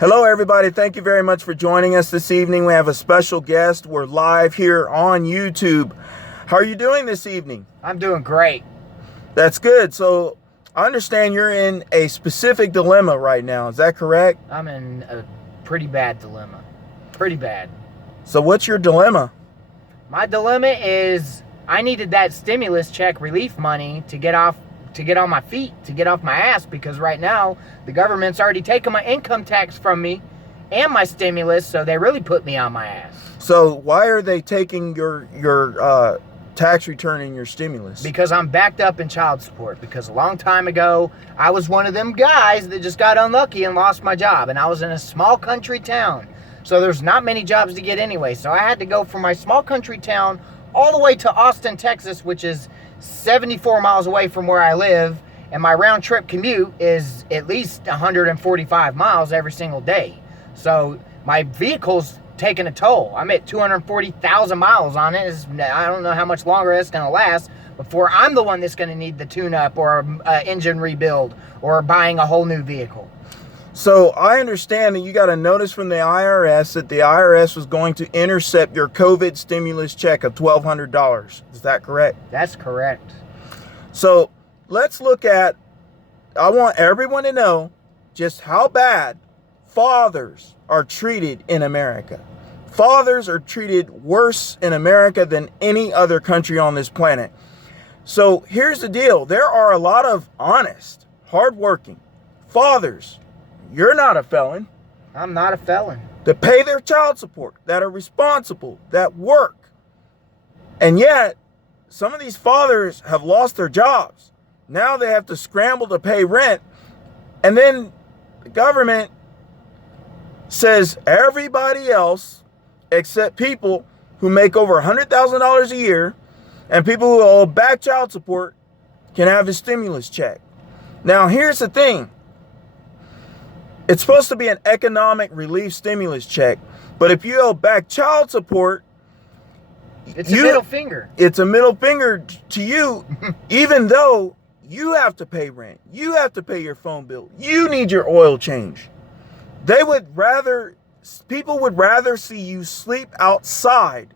Hello, everybody. Thank you very much for joining us this evening. We have a special guest. We're live here on YouTube. How are you doing this evening? I'm doing great. That's good. So I understand you're in a specific dilemma right now. Is that correct? I'm in a pretty bad dilemma. Pretty bad. So what's your dilemma? My dilemma is I needed that stimulus check relief money to get on my feet, to get off my ass, because right now the government's already taken my income tax from me and my stimulus, so they really put me on my ass. So why are they taking your tax return and your stimulus? Because I'm backed up in child support, because a long time ago I was one of them guys that just got unlucky and lost my job, and I was in a small country town, so there's not many jobs to get anyway, so I had to go from my small country town all the way to Austin, Texas, which is 74 miles away from where I live, and my round trip commute is at least 145 miles every single day. So my vehicle's taking a toll. I'm at 240,000 miles on it. I don't know how much longer that's going to last before I'm the one that's going to need the tune-up or engine rebuild or buying a whole new vehicle. So I understand that you got a notice from the IRS that the IRS was going to intercept your COVID stimulus check of $1,200. Is that correct? That's correct. So let's look at, I want everyone to know just how bad fathers are treated in America. Fathers are treated worse in America than any other country on this planet. So here's the deal. There are a lot of honest, hardworking fathers. You're not a felon. I'm not a felon. That pay their child support, that are responsible, that work. And yet, some of these fathers have lost their jobs. Now they have to scramble to pay rent. And then the government says everybody else, except people who make over $100,000 a year and people who owe back child support, can have a stimulus check. Now, here's the thing. It's supposed to be an economic relief stimulus check, but if you owe back child support, it's a middle finger. It's a middle finger to you, even though you have to pay rent, you have to pay your phone bill, you need your oil change. People would rather see you sleep outside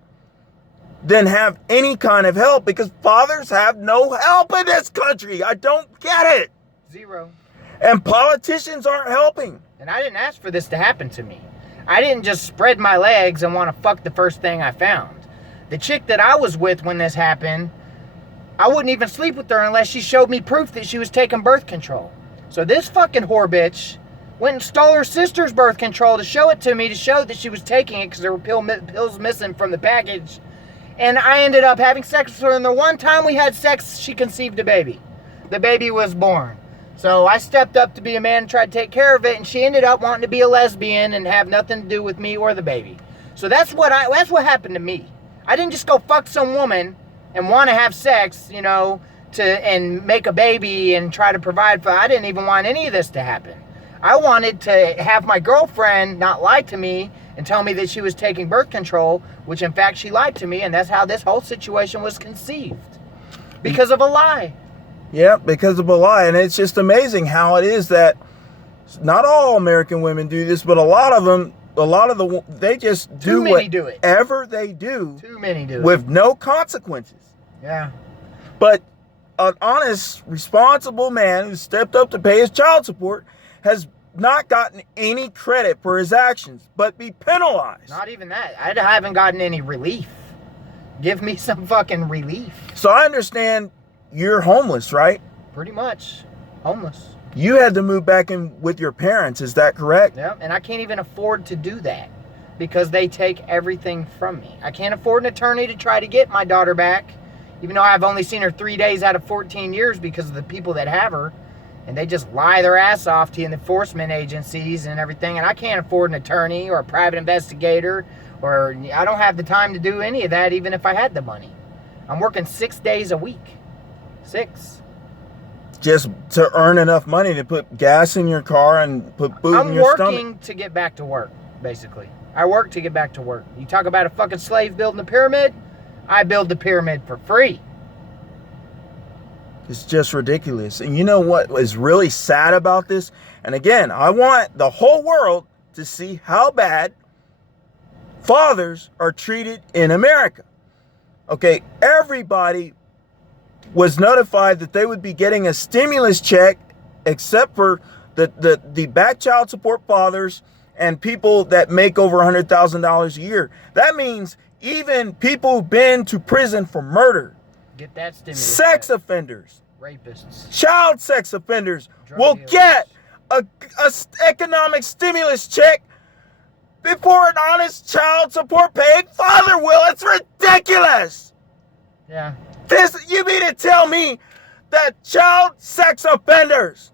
than have any kind of help, because fathers have no help in this country. I don't get it. Zero. And politicians aren't helping. And I didn't ask for this to happen to me. I didn't just spread my legs and want to fuck the first thing I found. The chick that I was with when this happened, I wouldn't even sleep with her unless she showed me proof that she was taking birth control. So this fucking whore bitch went and stole her sister's birth control to show it to me, to show that she was taking it because there were pills missing from the package. And I ended up having sex with her, and the one time we had sex, she conceived a baby. The baby was born. So I stepped up to be a man and tried to take care of it, and she ended up wanting to be a lesbian and have nothing to do with me or the baby. So that's what happened to me. I didn't just go fuck some woman and want to have sex, and make a baby and try to provide for. I didn't even want any of this to happen. I wanted to have my girlfriend not lie to me and tell me that she was taking birth control, which in fact she lied to me, and that's how this whole situation was conceived. Because of a lie. Yeah, because of a lie. And it's just amazing how it is that not all American women do this, but a lot of them, they just do whatever they do. Too many do it. With no consequences. Yeah. But an honest, responsible man who stepped up to pay his child support has not gotten any credit for his actions, but be penalized. Not even that. I haven't gotten any relief. Give me some fucking relief. So I understand you're homeless, right? Pretty much. Homeless. You had to move back in with your parents, is that correct? Yeah, and I can't even afford to do that because they take everything from me. I can't afford an attorney to try to get my daughter back, even though I've only seen her 3 days out of 14 years because of the people that have her. And they just lie their ass off to enforcement agencies and everything. And I can't afford an attorney or a private investigator, or I don't have the time to do any of that even if I had the money. I'm working 6 days a week. 6. Just to earn enough money to put gas in your car and put food in your stomach? I'm working to get back to work, basically. I work to get back to work. You talk about a fucking slave building a pyramid? I build the pyramid for free. It's just ridiculous. And you know what is really sad about this? And again, I want the whole world to see how bad fathers are treated in America. Okay, everybody was notified that they would be getting a stimulus check except for the back child support fathers and people that make over $100,000 a year. That means even people who've been to prison for murder, get that stimulus sex check. offenders, Rapists, child sex offenders drug will dealers. get a economic stimulus check before an honest child support paid father will. It's ridiculous. Yeah. You mean to tell me that child sex offenders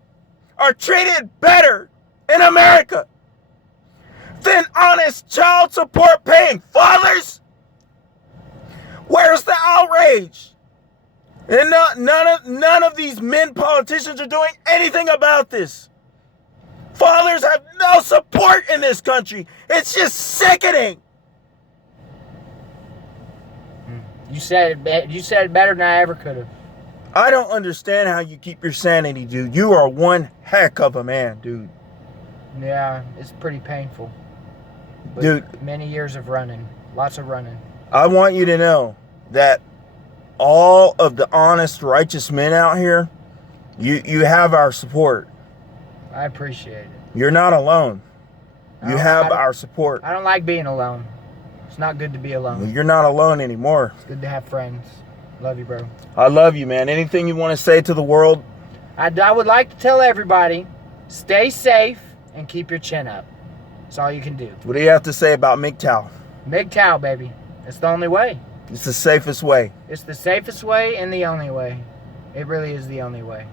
are treated better in America than honest child support paying fathers? Where's the outrage? And none of these men politicians are doing anything about this. Fathers have no support in this country. It's just sickening. You said it better than I ever could have. I don't understand how you keep your sanity, dude. You are one heck of a man, dude. Yeah, it's pretty painful. But Dude. Many years of running. Lots of running. I want you to know that all of the honest, righteous men out here, you have our support. I appreciate it. You're not alone. You have our support. I don't like being alone. It's not good to be alone. You're not alone anymore. It's good to have friends. Love you, bro. I love you, man. Anything you want to say to the world? I would like to tell everybody, stay safe and keep your chin up. That's all you can do. What do you have to say about MGTOW? MGTOW, baby. It's the only way. It's the safest way. It's the safest way and the only way. It really is the only way.